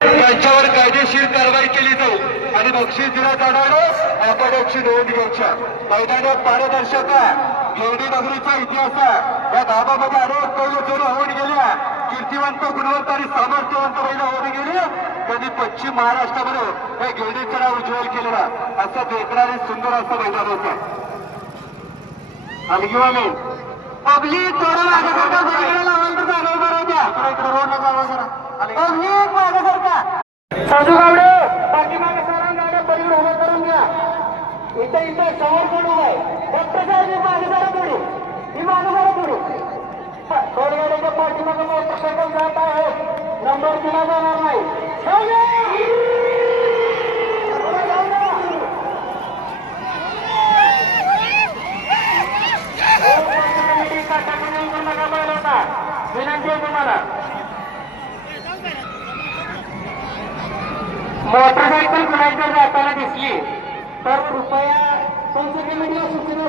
त्यांच्यावर कायदेशीर कारवाई केली जाईल आणि बक्षीस दिलं जाणार आपण याची नोंद घ्यायच्या. मैदानात पारदर्शक घेवडी नगरीचा इतिहास आहे. या गावामध्ये अनेक पहिल्या जोडी होऊन गेल्या. कीर्तिवंत गुणवंत आणि सामर्थ्यवंत महिला होऊन गेली. त्यांनी पश्चिम महाराष्ट्रामध्ये या घेवडीचं नाव उज्ज्वल केलेलं असं देखणारे सुंदर असं मैदान होतं. किंवा मी पब्लिक थोडं माझ्यासारखा बरोबर लावाल तर जागा बरोबर रोडला जावा जरा पब्लिक माझ्यासारखा साधू गावडे पाठीमागे सारा गाड्या पलीकडे उभं करून घ्या. इथं इथं समोर पडू आहे फक्त साहेब माझ्या जरा पुढे ही माझं जरा पुढे गाड्याच्या पाठीमागे मोटरसायकल जात आहे. नंबर दिला जाणार नाही. विनंती आहे तुम्हाला मोटरसायकल कुणाच्या जाताना दिसली तर कृपया पंच कमिटीला सूचना